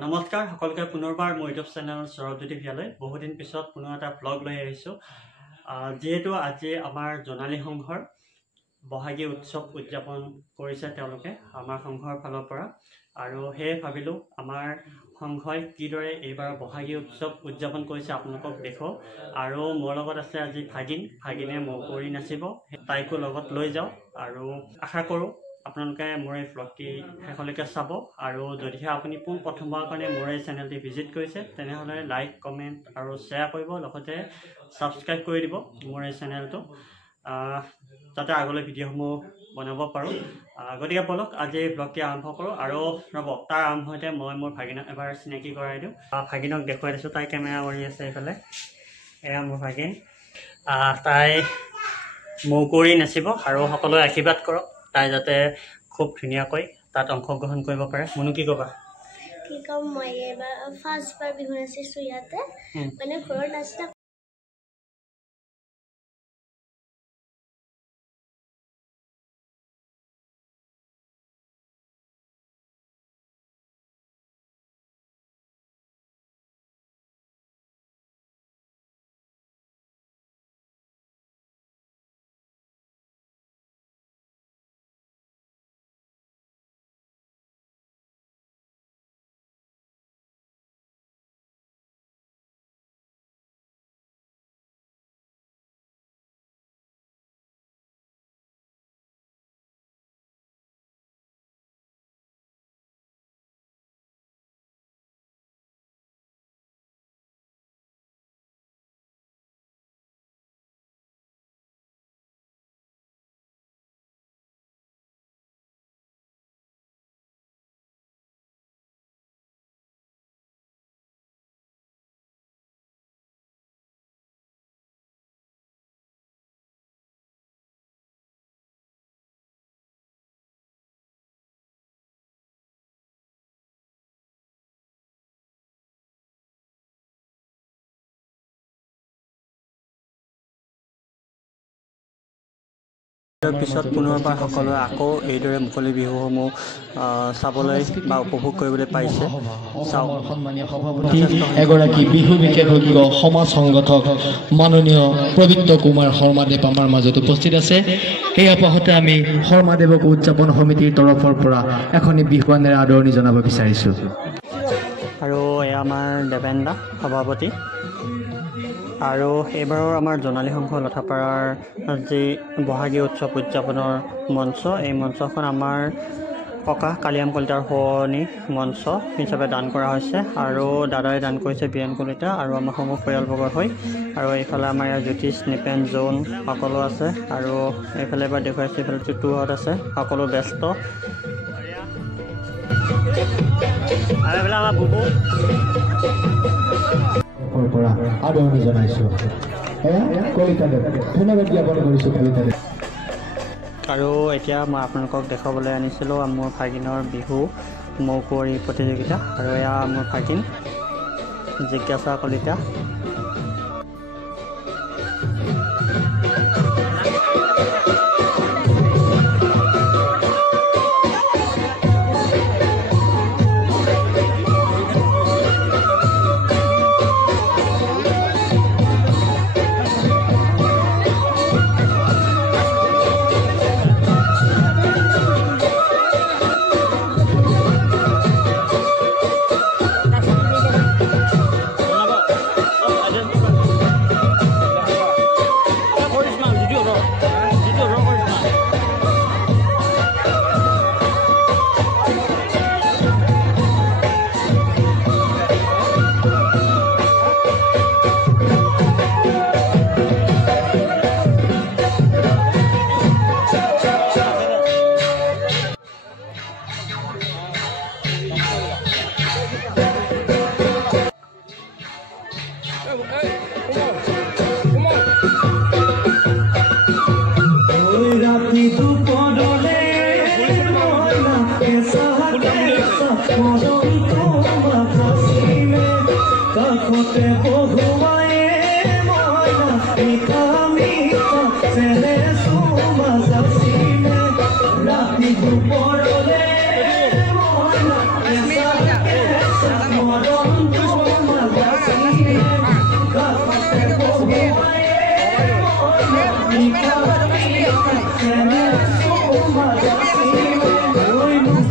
নমস্কাৰ সকলোকে পুনৰবাৰ মোৰ ইউটিউব চেনেল সৌৰভজ্যোতি ভিয়ালৈ বহুদিন পিছত পুনৰ এটা ব্লগ লৈ আহিছোঁ। যেহেতু আজি আমাৰ জোনালী সংঘৰ বহাগী উৎসৱ উদযাপন কৰিছে তেওঁলোকে আমাৰ সংঘৰ ফালৰ পৰা, আৰু সেয়ে ভাবিলোঁ আমাৰ সংঘই কিদৰে এইবাৰ বহাগী উৎসৱ উদযাপন কৰিছে আপোনালোকক দেখুৱাওঁ। আৰু মোৰ লগত আছে আজি ভাগিনে মৌকুঁৱৰী নাচিব, তাইকো লগত লৈ যাওঁ আৰু আশা কৰোঁ আপোনালোকে মোৰ এই ব্লগটি শেষলৈকে চাব। আৰু যদিহে আপুনি প্ৰথমবাৰৰ কাৰণে মোৰ এই চেনেলটি ভিজিট কৰিছে তেনেহ'লে লাইক কমেণ্ট আৰু শ্বেয়াৰ কৰিব, লগতে ছাবস্ক্ৰাইব কৰি দিব মোৰ এই চেনেলটো, যাতে আগলৈ ভিডিঅ'সমূহ বনাব পাৰোঁ। গতিকে বলক আজি এই ব্লগটি আৰম্ভ কৰোঁ। আৰু ৰ'ব, তাৰ আৰম্ভতে মই মোৰ ভাগিনক এবাৰ চিনাকি কৰাই দিওঁ। ভাগিনক দেখুৱাই দিছোঁ, তাই কেমেৰা কৰি আছে এইফালে। এয়া মোৰ ভাগিন, তাই মৌকুঁৱৰী নাচিব আৰু সকলোৱে আশীৰ্বাদ কৰক তাই যাতে খুব ধুনীয়াকৈ তাত অংশগ্ৰহণ কৰিব পাৰে। মনু কি ক'বা? কি ক'ম, মই এইবাৰ ফাৰ্ষ্টবাৰ বিহু নাচিছোঁ ইয়াতে, মানে ঘৰত নাচিলে পিছত পুনৰবাৰ সকলোৱে আকৌ এইদৰে মুকলি বিহুসমূহ চাবলৈ বা উপভোগ কৰিবলৈ পাইছে। সন্মানীয় সভাপতি এগৰাকী বিহু বিশেষজ্ঞ সমাজ সংগঠক মাননীয় পবিত্ৰ কুমাৰ শৰ্মাদেৱ আমাৰ মাজত উপস্থিত আছে। এই আপাহতে আমি শৰ্মাদেৱক উদযাপন সমিতিৰ তৰফৰ পৰা এখনি বিহুৱানেৰে আদৰণি জনাব বিচাৰিছোঁ। আৰু এয়া আমাৰ দেৱেন দা সভাপতি। আৰু এইবাৰৰ আমাৰ জোনালী সংঘ লঠাপাৰাৰ যি বহাগী উৎসৱ উদযাপনৰ মঞ্চ, এই মঞ্চখন আমাৰ ককা কালিয়াম কলিতাৰ শুৱনি মঞ্চ হিচাপে দান কৰা হৈছে, আৰু দাদাই দান কৰিছে বীৰেণ কলিতা আৰু আমাৰ সমূহ পৰিয়ালবৰ্গৰ হৈ। আৰু এইফালে আমাৰ ইয়াৰ জ্যোতিষ, নিপেন, জোন সকলো আছে, আৰু এইফালে এবাৰ দেখুৱাইছে এইফালে টুটুহঁত আছে, সকলো ব্যস্ত। আৰু এইফালে আমাৰ বুবু পৰা আদৰণি জনাইছোঁ। কলিতাদেৱ ধন্যবাদ জ্ঞাপন কৰিছোঁ কলিতাদেৱ। আৰু এতিয়া মই আপোনালোকক দেখুৱাবলৈ আনিছিলোঁ মোৰ ভাগিনৰ বিহু মৌকুঁৱৰী প্ৰতিযোগিতা। আৰু এয়া মোৰ ভাগিন জিজ্ঞাসা কলিতা।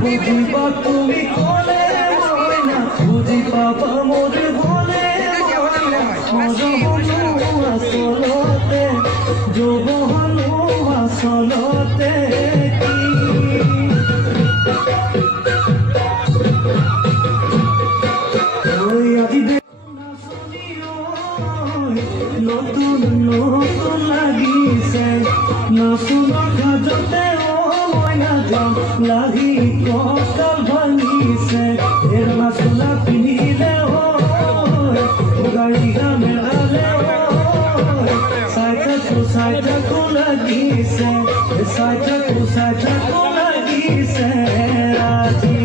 বুঝিবা তুমি কলে ময়না বুঝি পাবা মোৰ বলে আচলতে যৌবনো আচলতে আজি নতুন নতুন লাগিছে নাচুনৰ ঘাটতে মইনা যাম লাগি কঁকাল ভাঙিছে এৰ নাচোনা পিন্ধিলে গাড়ী মেলালে চাই থাকো লাগিছে চাই থাকো লাগিছে আজি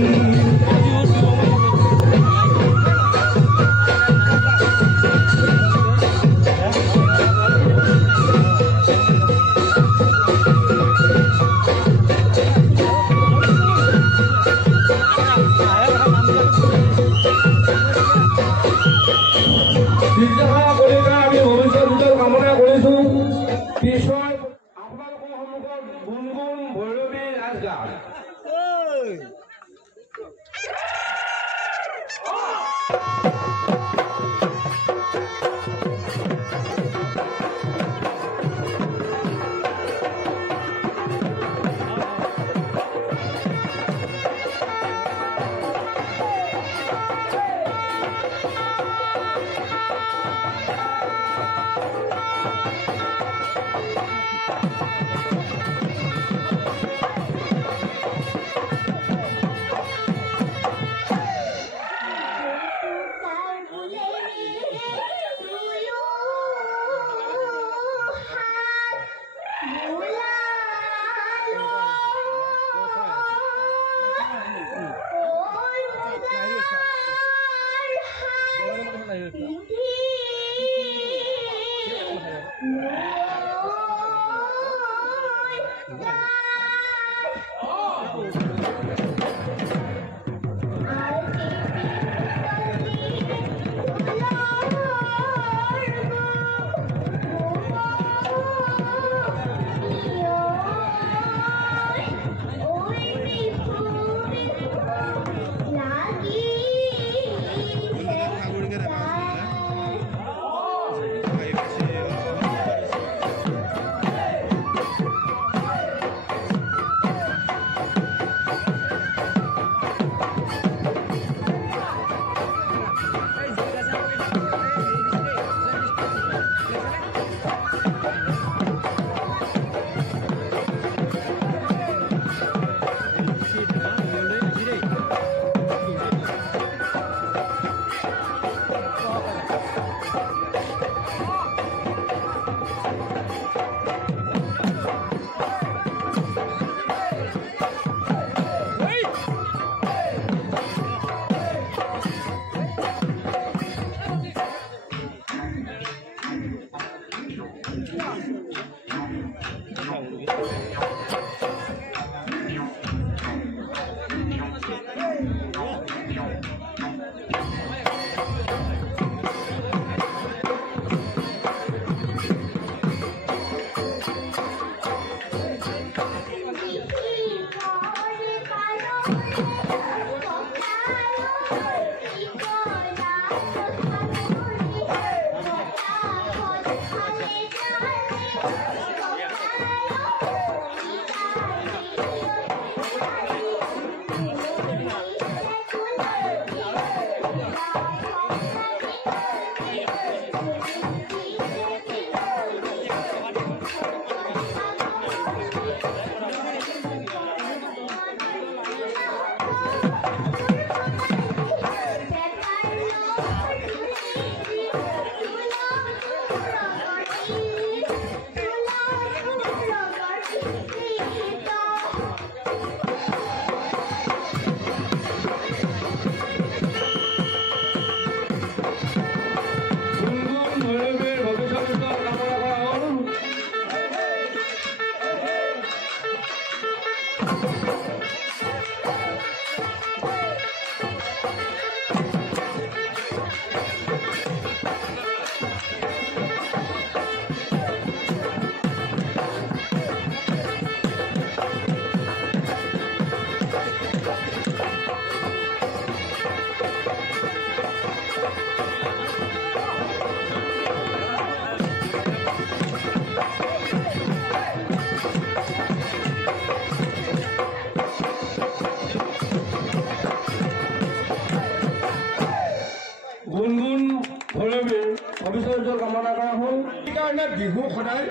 বিহু সদায়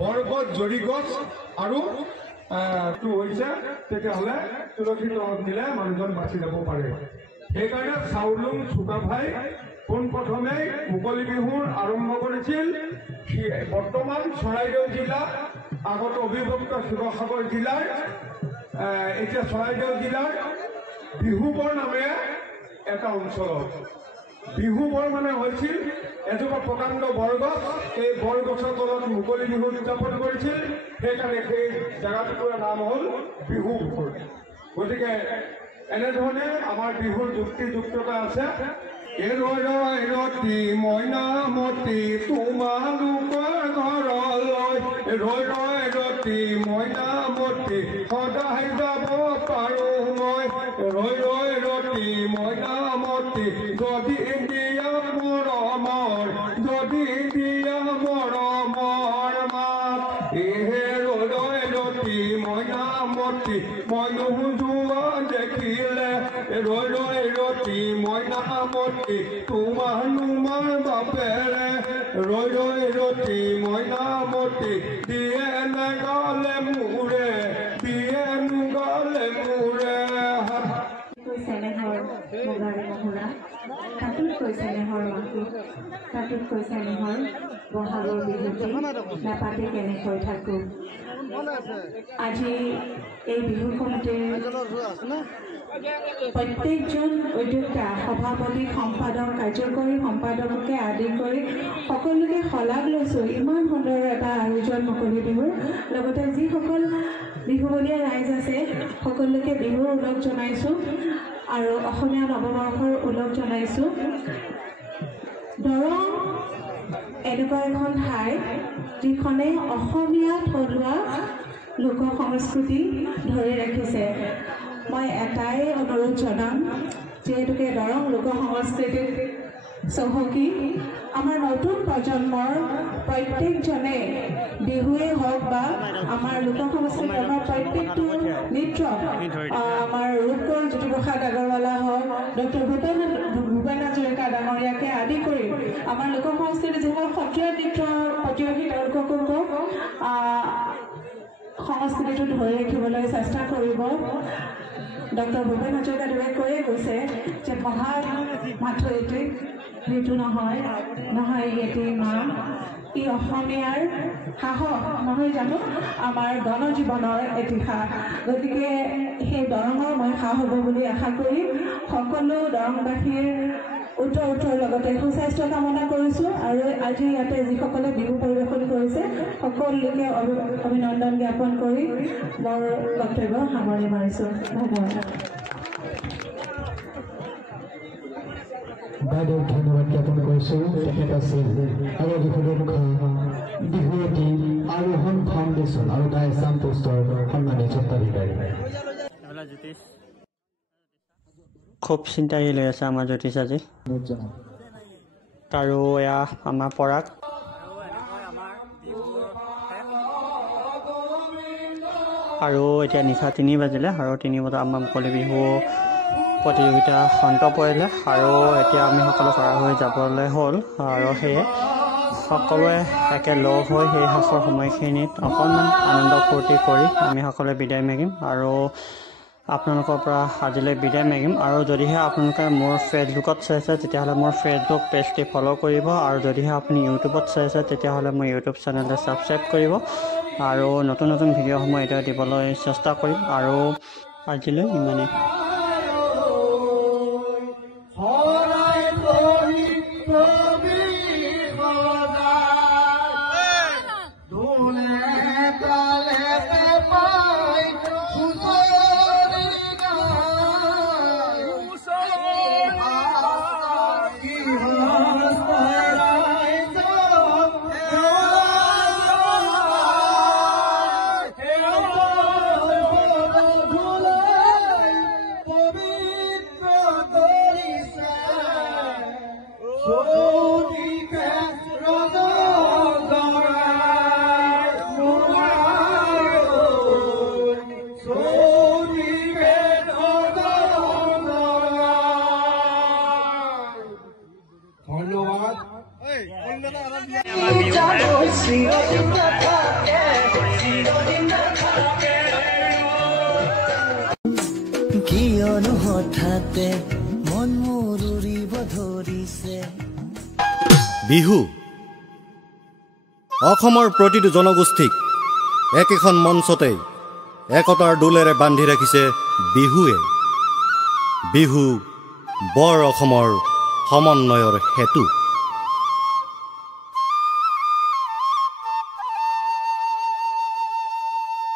বৰগছ জৰিগছ আৰু টো হৈছে তেতিয়াহ'লে তুলসী তলত দিলে মানুহজন বাচি যাব পাৰে। সেইকাৰণে চাউলুং চুকাফাই পোনপ্ৰথমে মুকলি বিহুৰ আৰম্ভ কৰিছিল। বৰ্তমান চৰাইদেউ জিলা, আগত অবিভক্ত শিৱসাগৰ জিলাৰ, এতিয়া চৰাইদেউ জিলাৰ বিহুবৰ নামেৰে এটা অঞ্চলত। বিহুবৰ মানে হৈছিল এজোপা প্ৰকাণ্ড বৰগছ, এই বৰগছৰ তলত মুকলি বিহু উদযাপন কৰিছিল। সেইকাৰণে সেই জেগাটুকুৰৰ নাম হ'ল বিহুবৰ। গতিকে এনেধৰণে আমাৰ বিহুৰ যুক্তিযুক্ততা আছে। ৰতি মইনামতি তোমালোকৰ ঘৰলৈ, ৰতি মইনামতি সদায় যাব পাৰোঁ মই, ৰতি মইনামতি যদি দিয়া মৰমৰ, যদি দিয়া মৰমৰ মাত, ৰতি মইনামতি মই নোযোৱা দেখিলে, ৰতি মইনামতি তোমাৰ নুমাৰ বাপেৰে, ৰতি মইনামতি দিয়ে নেগালে মোৰে, দিয়ে নুগালে মোৰে। চেনেহৰ বগাৰে মহুৰা, তাতোতকৈ চেনেহৰ মাহু, তাতোতকৈ চেনেহৰ বহাগৰ বিহুটি নাপাতে কেনেকৈ থাকোঁ। আজি এই বিহু কমিটিৰ প্ৰত্যেকজন উদ্যোক্তা, সভাপতি, সম্পাদক, কাৰ্যকৰী সম্পাদককে আদি কৰি সকলোকে শলাগ লৈছোঁ। ইমান সুন্দৰ এটা আয়োজন মুকলি বিহুৰ। লগতে যিসকল বিহুবলীয়া ৰাইজ আছে সকলোকে বিহুৰ ওলগ জনাইছোঁ আৰু অসমীয়া নৱবৰ্ষৰ ওলগ জনাইছোঁ। দৰং এনেকুৱা এখন ঠাই যিখনে অসমীয়া থলুৱা লোক সংস্কৃতি ধৰি ৰাখিছে। মই এটাই অনুৰোধ জনাম, যিহেতুকে দৰং লোক সংস্কৃতিত চহকী, আমাৰ নতুন প্ৰজন্মৰ প্ৰত্যেকজনে বিহুৱে হওক বা আমাৰ লোক সংস্কৃতি, আমাৰ প্ৰত্যেকটো নৃত্য, আমাৰ ৰূপকোঁৱৰ জ্যোতিপ্ৰসাদ আগৰৱালা হওক, ডক্টৰ ভূপেন হাজৰিকা ডাঙৰীয়াকে আদি কৰি আমাৰ লোক সংস্কৃতি যিসকল সত্ৰীয়া নৃত্যৰ প্ৰতিয়োগী তেওঁলোককো কওক সংস্কৃতিটো ধৰি ৰাখিবলৈ চেষ্টা কৰিব। ডক্টৰ ভূপেন হাজৰিকাদেৱে কৈয়ে গৈছে যে মহাৰ মাথো এটি ঋতু নহয়, নহয় এটি মা, ই অসমীয়াৰ সাহস নহয় জানো, আমাৰ গণজীৱনৰ ইতিহাস। গতিকে সেই দৰঙৰ মই সাহ হ'ব বুলি আশা কৰি সকলো দৰংবাসীৰ উত্তৰ লগতে সুস্বাস্থ্য কামনা কৰিছোঁ। আৰু আজি ইয়াতে যিসকলে বিহু পৰিৱেশন কৰিছে সকলোকে অভিনন্দন জ্ঞাপন কৰি মোৰ বক্তব্য সামৰণি মাৰিছোঁ। ধন্যবাদ। বাইদেউ ধন্যবাদ জ্ঞাপন কৰিছোঁ। তেখেত আছিল আৰৱী সুৰক্ষা বিহুৱতী আৰোহণ ফাউণ্ডেশ্যন আৰু গায়চাম পোষ্টৰ সন্মানীয় স্বত্বাধিকাৰী। খুব চিন্তাই লৈ আছে আমাৰ জ্যোতিষ আজি, আৰু এয়া আমাৰ পৰাগ। আৰু এতিয়া নিশা 3 বাজিলে আৰু 3 বজাত আমাৰ মুকলি বিহু প্ৰতিযোগিতা অন্ত পৰিলে আৰু এতিয়া আমি সকলো পাৰ হৈ যাবলৈ হ'ল। আৰু সেয়ে সকলোৱে একে লগ হৈ সেই শেষৰ সময়খিনিত অকণমান আনন্দ ফূৰ্তি কৰি আমি সকলোৱে বিদায় মাগিম আৰু আপোনালোকৰ পৰা আজিলৈ বিদায় মাগিম। আৰু যদিহে আপোনালোকে মোৰ ফেচবুকত চাইছে তেতিয়াহ'লে মোৰ ফেচবুক পেজটি ফ'ল' কৰিব, আৰু যদিহে আপুনি ইউটিউবত চাইছে তেতিয়াহ'লে মোৰ ইউটিউব চেনেলটো ছাবস্ক্ৰাইব কৰিব, আৰু নতুন নতুন ভিডিঅ'সমূহ এতিয়া দিবলৈ চেষ্টা কৰিম। আৰু আজিলৈ ইমানেই। ধন্যবাদ। কিয়নো হঠাতে মন মোৰ উৰিব ধৰিছে বিহু অসমৰ প্ৰতিটো জনগোষ্ঠীক একেখন মঞ্চতে একতাৰ দোলেৰে বান্ধি ৰাখিছে বিহুৱে বিহু বৰ অসমৰ সমন্বয়ৰ হেতু